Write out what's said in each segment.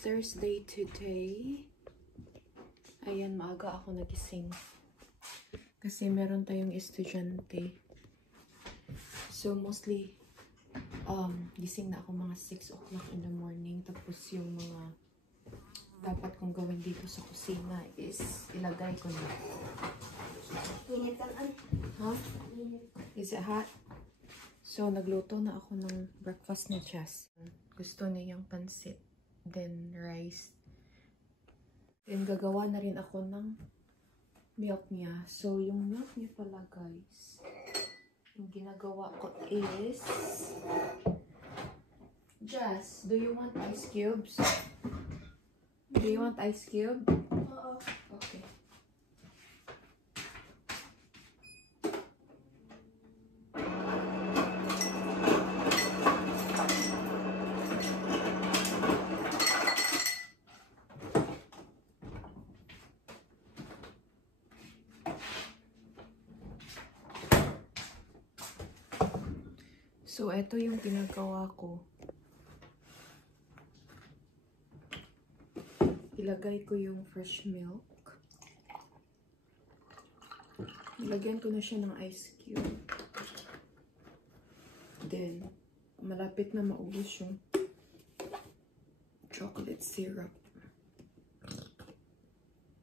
Thursday today. Ayan, maaga ako nagising. Kasi meron tayong estudyante. So, mostly, gising na ako mga 6 o'clock in the morning. Tapos yung mga dapat kong gawin dito sa kusina is ilagay ko na. Huh? Is it hot? So, nagluto na ako ng breakfast ni Jess. Gusto niya yung pansit. Then, rice. Then, gagawa na rin ako ng milk niya. So, yung milk niya pala, guys, yung ginagawa ko is... Jess, do you want ice cubes? Do you want ice cube? Okay. So, ito yung ginagawa ko. Ilagay ko yung fresh milk. Ilagyan ko na siya ng ice cube. Then, malapit na maubos yung chocolate syrup.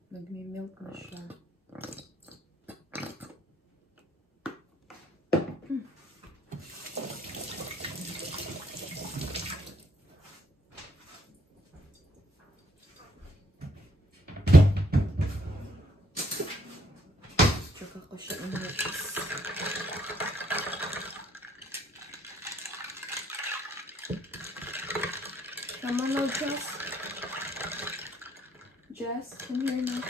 Nagmi-milk na siya. Tsaka ko siya i-mix. Come on now, Jess. Jess, come here now.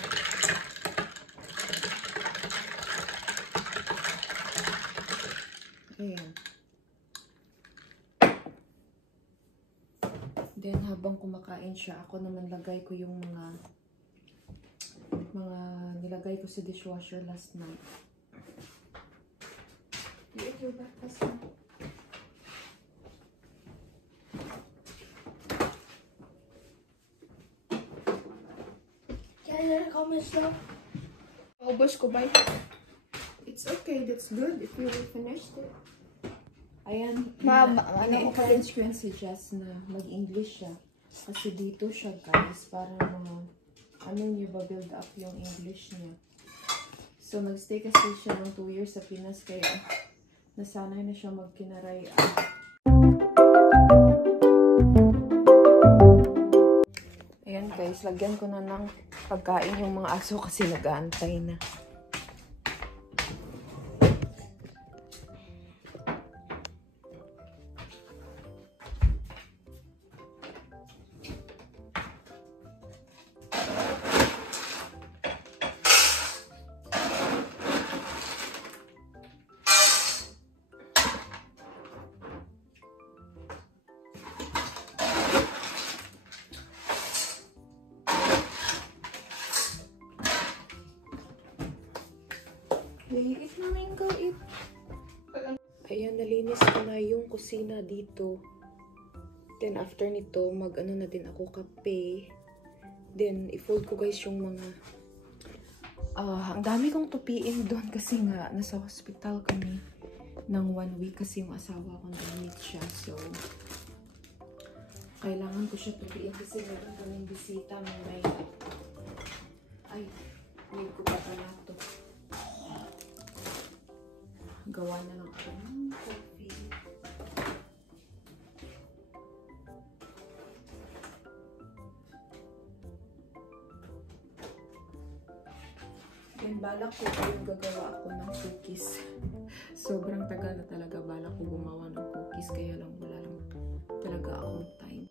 Ayan. Then, habang kumakain siya, ako naman lagay ko yung mga nilagay ko sa dishwasher last night. You ate your breakfast now? Can I comment stuff? Paubos ko ba? It's okay, that's good if you finished it. Ayan, ina-encourage ko yan si Jess na mag-English siya. Kasi dito siya, guys, para niya ba-build up yung English niya. So, nag-stay kasi siya ng 2 years sa Pinas, kaya nasanay na siya mag-Kinaray. Ayan, guys, lagyan ko na ng pagkain yung mga aso kasi nag-aantay na. Eat na mango, eat. Ayan, nalinis ko na yung kusina dito. Then, after nito, mag-ano na din ako kape. Then, i-fold ko guys yung mga... ang dami kong tupiin doon kasi nga, nasa hospital kami ng 1 week kasi yung asawa ko na-admit siya. So, kailangan ko siya tupiin kasi meron kaming bisita. May... Ay, need ko pa pala ito. Gawa na lang ako ng coffee. Then, balak ko yung gagawa ako ng cookies. Sobrang tagal na talaga balak ko gumawa ng cookies. Kaya lang wala lang talaga akong time.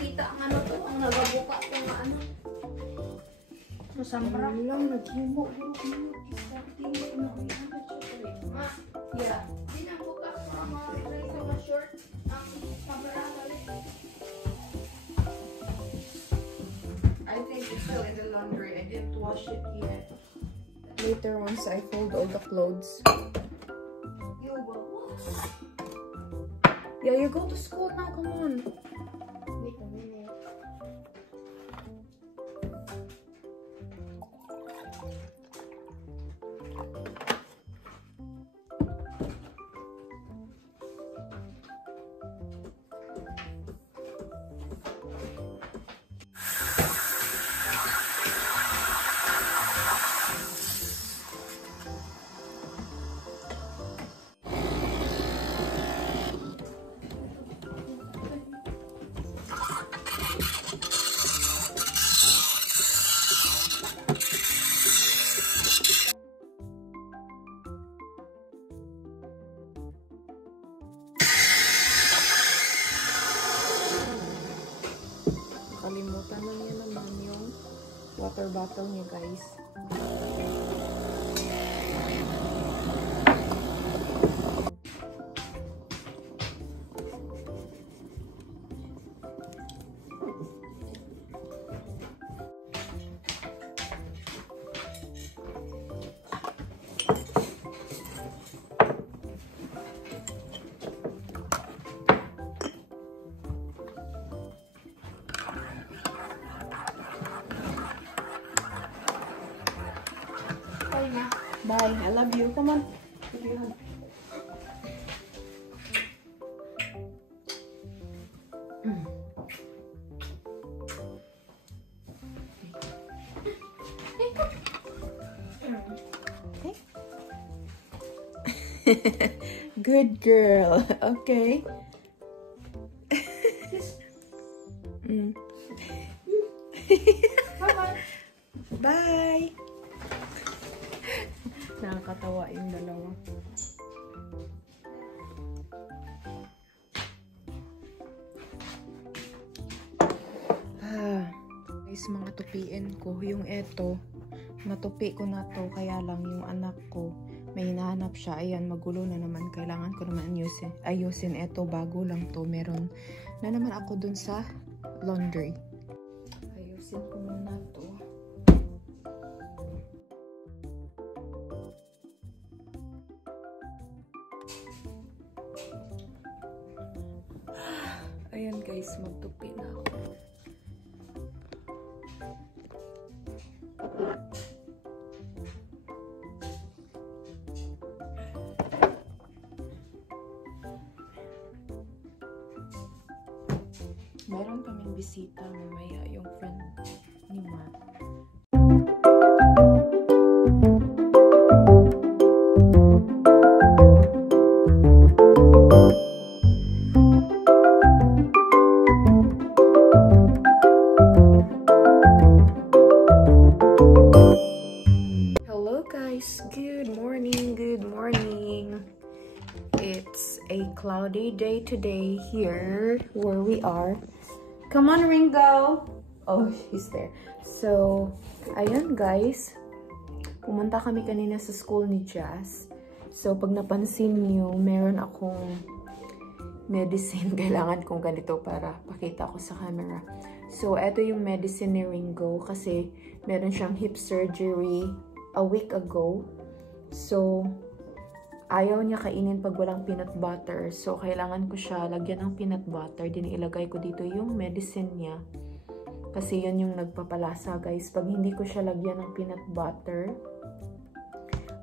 makita ang ano to, ang nagabuka to nga ano. Masambra. Lang, naghimo. Ma, yeah. Di na buka ko ang mga sa mga short. Ang camera galit. I think it's still in the laundry. I didn't wash it yet. Later, once I fold all the clothes. Yo, what? Yeah, you go to school now. Come on. Wait a minute. Kalimutan na niya naman yung water bottle niya, guys. Bye. I love you. Come on. Give you a hug. Okay. Good girl. Okay. Bye-bye. Bye. Nakakatawa yung dalawa. Guys, mga tupiin ko. Yung eto, natupi ko na to. Kaya lang yung anak ko, may hinahanap siya. Ayan, magulo na naman. Kailangan ko naman ayusin. Eto, bago lang to. Meron na naman ako dun sa laundry. Ayusin ko muna to. Ayan guys, magtupi na ako. Meron kaming bisita mamaya, yung friend ni Matt. Hello guys, good morning, good morning. It's a cloudy day today here where we are. Come on, Ringo. Oh, he's there. So, ayan guys. Pumunta kami kanina sa school ni Jazz. So, pag napansin niyo, meron akong medicine. Kailangan kong ganito para pakita ko sa camera. So, eto yung medicine ni Ringo kasi meron siyang hip surgery a week ago. So, ayaw niya kainin pag walang peanut butter. So, kailangan ko siya lagyan ng peanut butter. Din ilagay ko dito yung medicine niya. Kasi yun yung nagpapalasa, guys. Pag hindi ko siya lagyan ng peanut butter,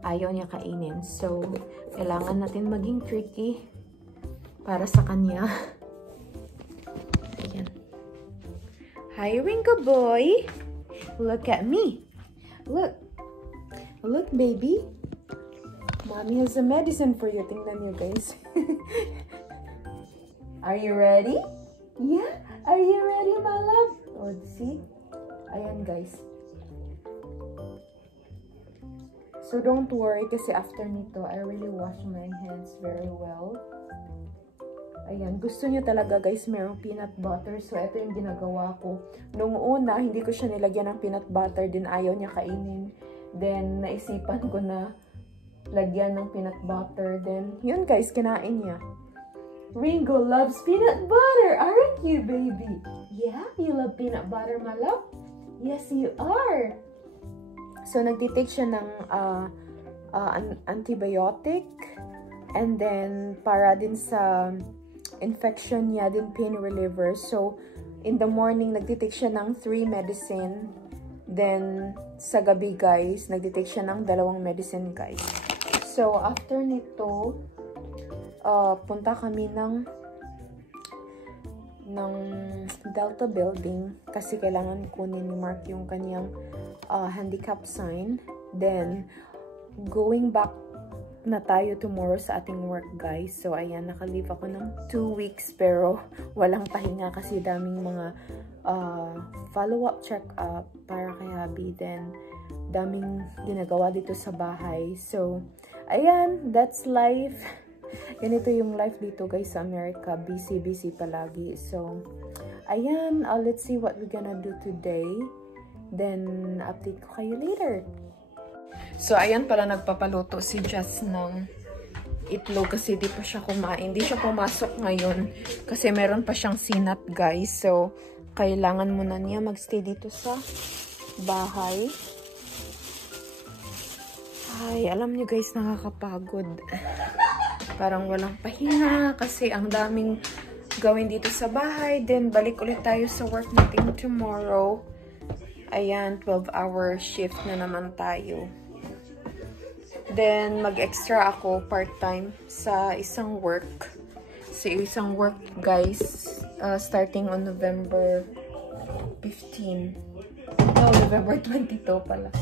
ayaw niya kainin. So, kailangan natin maging tricky para sa kanya. Ayan. Hi, Ringo boy! Look at me! Look! Look, baby! Mommy has a medicine for you. Tingnan niyo, guys. Are you ready? Yeah? Are you ready, my love? Oh, see? Ayan, guys. So, don't worry kasi after nito, I really wash my hands very well. Ayan, gusto niya talaga guys merong peanut butter. So, ito yung ginagawa ko. Nung una, hindi ko siya nilagyan ng peanut butter. Din ayaw niya kainin. Then, naisipan ko na lagyan ng peanut butter. Then, yun guys, kinain niya. Ringo loves peanut butter, aren't you, baby? Yeah, you love peanut butter, my love? Yes, you are. So, nagtitake siya ng antibiotic. And then, para din sa infection niya, din pain reliever. So, in the morning, nagtitake siya ng 3 medicine. Then, sa gabi, guys, nagtitake siya ng 2 medicine, guys. So, after nito, punta kami ng Delta Building kasi kailangan kunin ni Mark yung kanyang handicap sign. Then, going back na tayo tomorrow sa ating work, guys. So, ayan, naka-leave ako ng 2 weeks pero walang pahinga kasi daming mga follow-up check-up para kay hubby. Then, daming ginagawa dito sa bahay. So, ayan, that's life. Ganito yung life dito, guys, sa America. Busy palagi. So, ayan, let's see what we're gonna do today. Then, update ko kayo later. So, ayan pala nagpapaluto si Jess ng itlog kasi di pa siya kumain. Hindi siya pumasok ngayon kasi meron pa siyang sinat, guys. So, kailangan muna niya magstay dito sa bahay. Ay, alam niyo guys, nakakapagod. Parang walang pahinga kasi ang daming gawin dito sa bahay. Then, balik ulit tayo sa work natin tomorrow. Ayan, 12-hour shift na naman tayo. Then, mag-extra ako part-time sa isang work. Sa isang work, guys, starting on November 15. No, November 22 pala.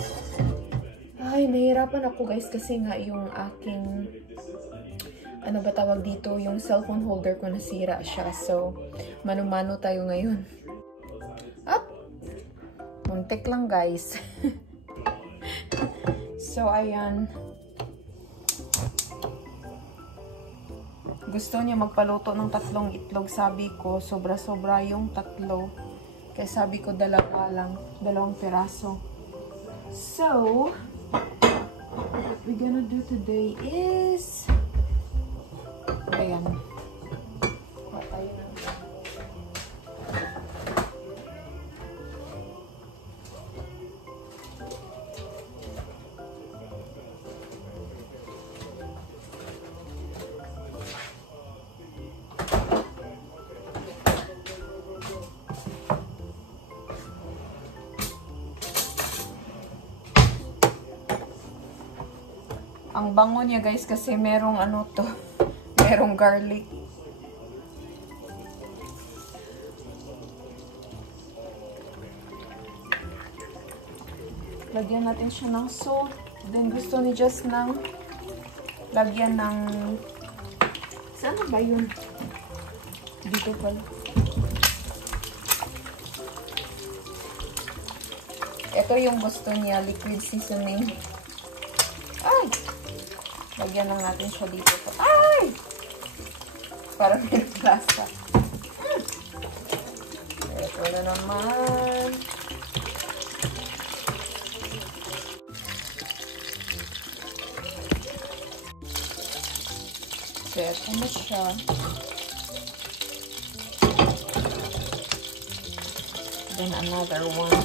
Ay, nahihirapan ako, guys, kasi nga yung aking, ano ba tawag dito, yung cellphone holder ko nasira siya. So, mano-mano tayo ngayon. Up! Muntik lang, guys. So, ayan. Gusto niya magpaluto ng 3 itlog. Sabi ko, sobra-sobra yung 3. Kaya sabi ko, 2 lang. 2 piraso. So, what we're gonna do today is, ayan. Kuha tayo na. Ang bango niya, guys, kasi merong ano to, merong garlic. Lagyan natin siya ng salt. Then gusto ni Jess ng lagyan ng, saan ba yun? Dito pala. Ito yung gusto niya, liquid seasoning. Ay! Lagyan lang natin siya dito. Ay! Para may lasa. Ito na naman. So, ito na siya. Then another one.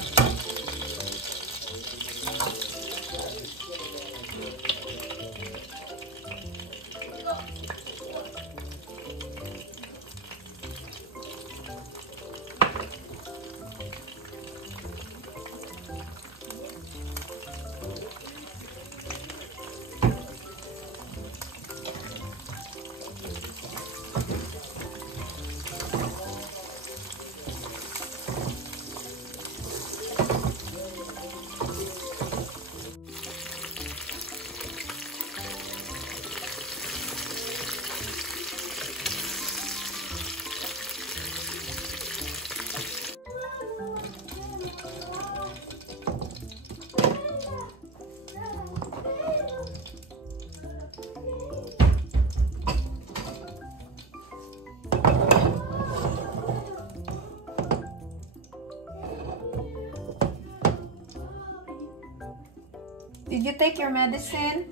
Did you take your medicine?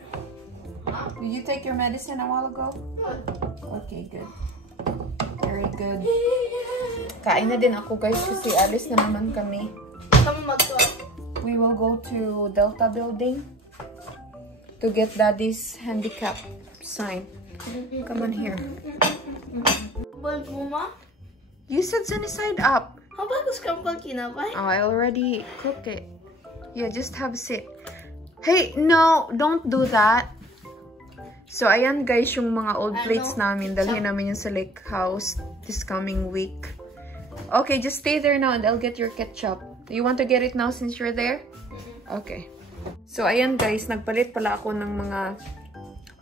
Huh? Did you take your medicine a while ago? Good. Okay, good. Very good. Kain na din ako guys kasi alis na naman kami. Kamu mag-tour? We will go to Delta Building to get Daddy's handicap sign. Come on here. Mama? You said sunny side up. How bagus kamu pag kinapay? Oh, I already cooked it. Yeah, just have a sit. Hey, no, don't do that. So, ayan guys, yung mga old plates namin. Dalhin namin yung sa lake house this coming week. Okay, just stay there now and I'll get your ketchup. You want to get it now since you're there? Okay. So, ayan guys, nagpalit pala ako ng mga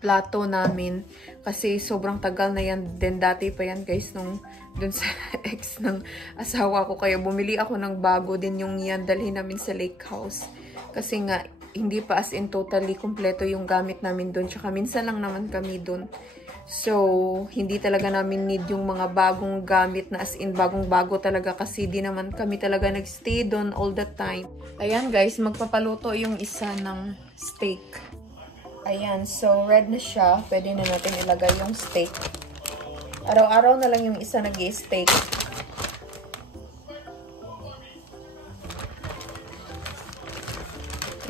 plato namin. Kasi sobrang tagal na yan. Then, dati pa yan guys, nung dun sa ex ng asawa ko. Kaya bumili ako ng bago din yung yan. Dalhin namin sa lake house. Kasi nga, hindi pa as in totally kompleto yung gamit namin dun. Tsaka minsan lang naman kami dun. So, hindi talaga namin need yung mga bagong gamit na as in bagong-bago talaga kasi di naman kami talaga nagstay dun all the time. Ayan guys, magpapaluto yung isa ng steak. Ayan, so red na siya. Pwede na natin ilagay yung steak. Araw-araw na lang yung isa nag-i-steak.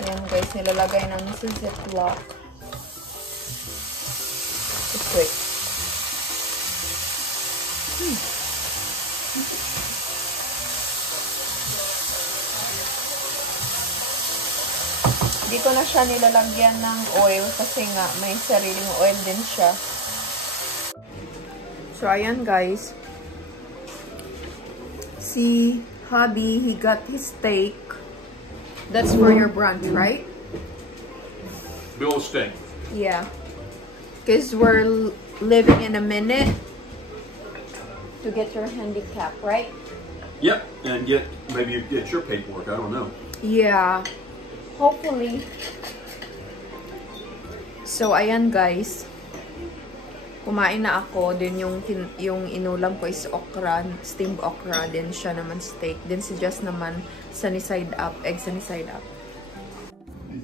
Ayan guys, nilalagay namin sa ziplock. Just wait. Hindi ko na siya nilalagyan ng oil kasi nga may sariling oil din siya. So, ayan guys. Si hubby, he got his steak. That's for your brunch, right? Bill steak. Yeah. Because we're living in a minute to get your handicap, right? Yep, and maybe get your paperwork. I don't know. Yeah. Hopefully. So, ayan guys. Kumain na ako. Then yung inulam ko is okra, steamed okra. Then siya naman steak. Then si Jess naman sunny side up, egg sunny side up.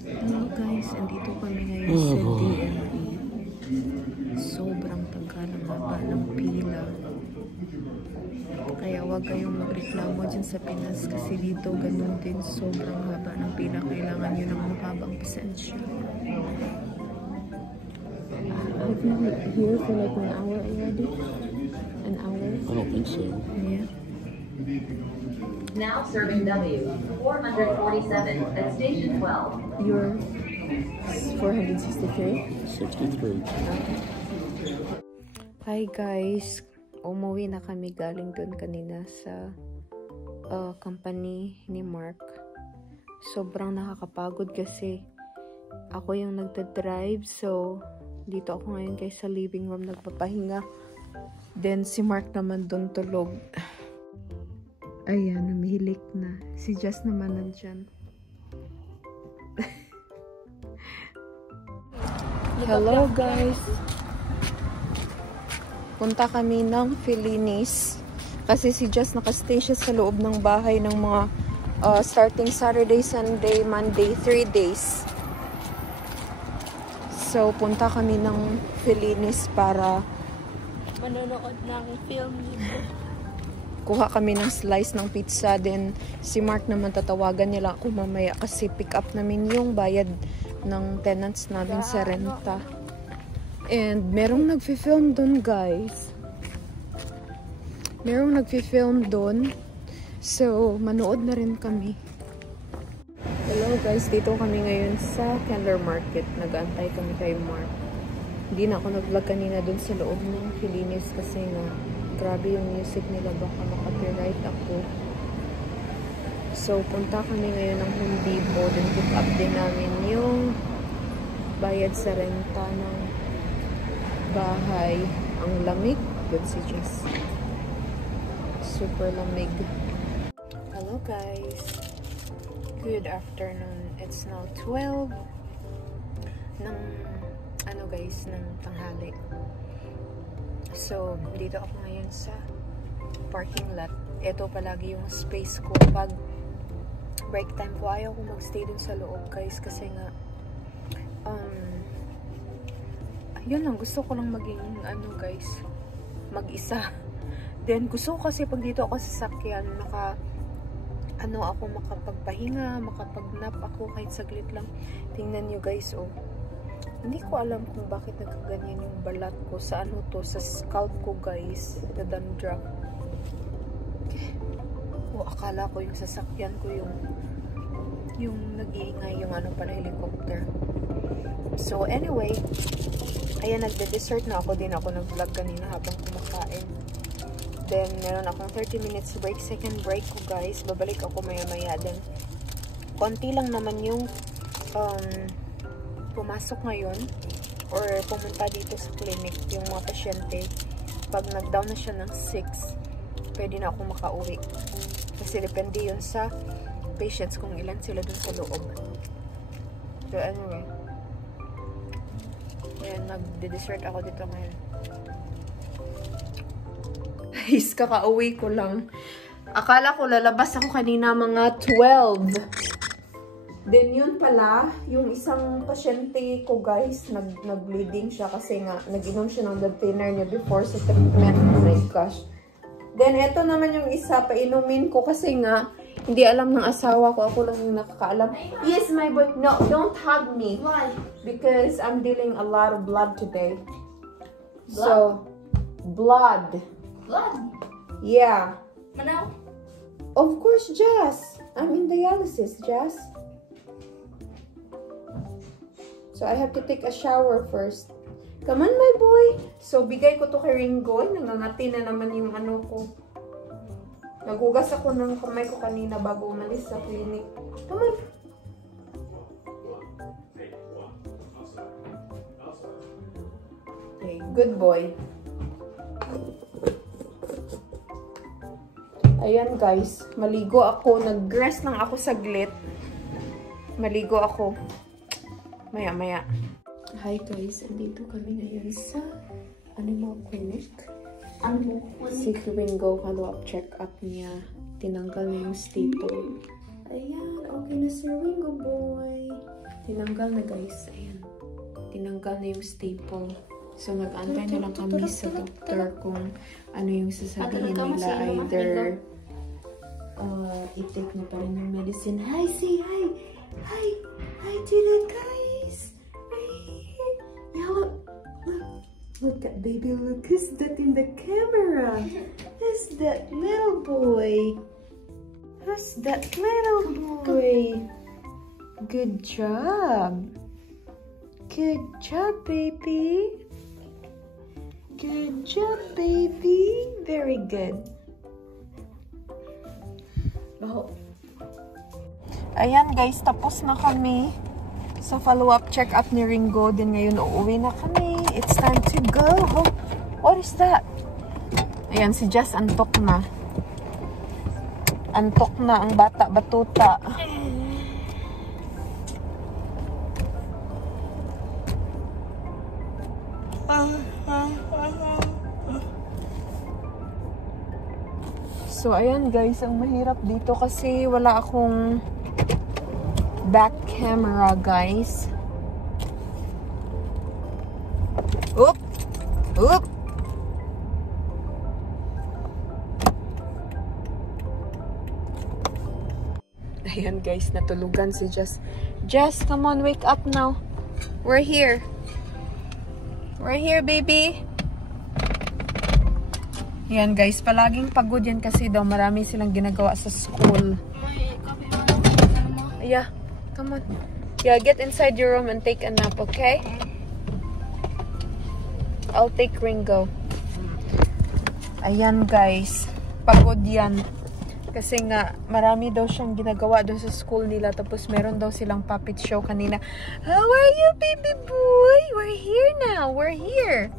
Hello guys, andito kami ngayon sa DME. Sobrang tagal ang haba ng pila. Kaya wag kayong magreklamo dyan sa Pinas kasi dito ganun din. Sobrang haba ng pila. Kailangan nyo ng mahabang pasensya. I've been here for like an hour already. An hour? I don't think so. Yeah. Now serving W, 447 at station 12. You're 463? 63. Okay. Hi guys. Umuwi na kami galing doon kanina sa company ni Mark. Sobrang nakakapagod kasi ako yung nagdadrive. So, dito ako ngayon guys sa living room nagpapahinga. Then, si Mark naman doon tulog. Ayan, namihilik na. Si Jess naman nandyan. Hello guys! Punta kami ng Felinis. Kasi si Jess nakastay siya sa loob ng bahay ng mga starting Saturday, Sunday, Monday, 3 days. So, punta kami ng Felinis para Manonood ng film dito. kuha kami ng slice ng pizza. Then, si Mark naman tatawagan nila ako mamaya kasi pick up namin yung bayad ng tenants namin sa renta. And, merong nagfi-film dun, guys. Merong nagfi-film dun. So, manood na rin kami. Hello, guys. Dito kami ngayon sa Candler Market. Nag-aantay kami kay Mark. Hindi na ako nag-vlog kanina dun sa loob ng Felinis kasi nga grabe yung music nila. Baka makapiright ako. So, punta kami ngayon ng Home Depot. Then, pick up din namin yung bayad sa renta ng bahay. Ang lamig. Good si Jess. Super lamig. Hello guys. Good afternoon. It's now 12 ng ng tanghali. So, dito ako ngayon sa parking lot. Ito palagi yung space ko pag break time ko. Ayaw ko magstay dun sa loob guys kasi nga Yun lang, gusto ko lang maging guys, mag-isa. Then gusto ko kasi pag dito ako sa sasakyan, ako makapagpahinga, makapag-nap ako kahit saglit lang. Tingnan nyo guys, oh. Hindi ko alam kung bakit nagkaganyan yung balat ko sa sa scalp ko guys, the dandruff. Oh, akala ko yung sasakyan ko yung nag-iingay yung pala helicopter. So anyway, ayan, nagde-dessert na ako. Din ako nag-vlog kanina habang kumakain. Then meron akong 30 minutes break, second break ko guys. Babalik ako maya-maya. Then konti lang naman yung pumasok ngayon or pumunta dito sa clinic yung mga pasyente. Pag nag-down na siya ng 6, pwede na ako makauwi. Kasi depende yun sa patients kung ilan sila dun sa loob. So anyway, ayan, nagde-dessert ako dito ngayon. Guys, kakauwi ko lang. Akala ko lalabas ako kanina mga 12. Then yun pala, yung isang pasyente ko guys, nag-bleeding siya kasi nga nag-inom siya ng blood thinner niya before sa treatment. Oh my gosh. Then eto naman yung isa, painumin ko kasi nga hindi alam ng asawa ko, ako lang yung nakakaalam. Yes, my boy. No, don't hug me. Why? Because I'm dealing a lot of blood today. Blood? So, blood. Blood? Yeah. Manaw? Of course, Jess. I'm in dialysis, Jess. So, I have to take a shower first. Come on, my boy. So, bigay ko to kay Ringo. Nangangati na naman yung ko. Naghugas ako ng kamay ko kanina bago umalis sa clinic. Come on. Okay, good boy. Ayan guys, maligo ako. Nag-rest lang ako saglit. Maligo ako. Maya-maya. Hi guys, andito kami ngayon sa animal clinic. Si Ringo, follow-up check-up niya. Tinanggal na yung staple. Ayan, okay na si Ringo boy. Tinanggal na guys. Ayan. Tinanggal na yung staple. So, nag-antay na lang kami sa doctor kung ano yung sasabihin nila. Either i-take na pa rin yung medicine. Hi, say hi! Hi! Hi to the guys! Right here! Yeah, look! Look at baby, look, who's that in the camera? Who's that little boy? Who's that little boy? Good job. Good job, baby. Good job, baby. Very good. Oh. Ayan guys, tapos na kami. So, follow-up check-up ni Ringo. Din ngayon, uuwi na kami. It's time to go. Oh, what is that? Ayan, si Jess antok na. Antok na ang bata batuta. So, ayan guys, ang mahirap dito kasi wala akong back camera, guys. Oop! Oop! Ayan guys, natulugan si Jess. Jess, come on, wake up now. We're here. We're here, baby. Ayan guys, palaging pagod yan kasi daw marami silang ginagawa sa school. Yeah, come on. Yeah, get inside your room and take a nap, okay? I'll take Ringo. Ayan guys, pagod yan. Kasi nga, marami daw siyang ginagawa doon sa school nila. Tapos meron daw silang puppet show kanina. How are you, baby boy? We're here now. We're here.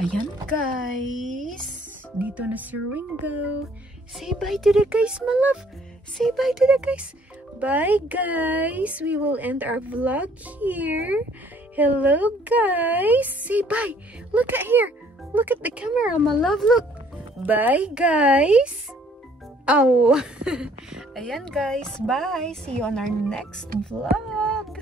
Ayan guys. Dito na si Ringo. Say bye to the guys, my love. Say bye to the guys. Bye guys. We will end our vlog here. Hello guys. Say bye. Look at here. Look at the camera, my love. Look. Bye guys. Oh. Ayan guys, bye. See you on our next vlog.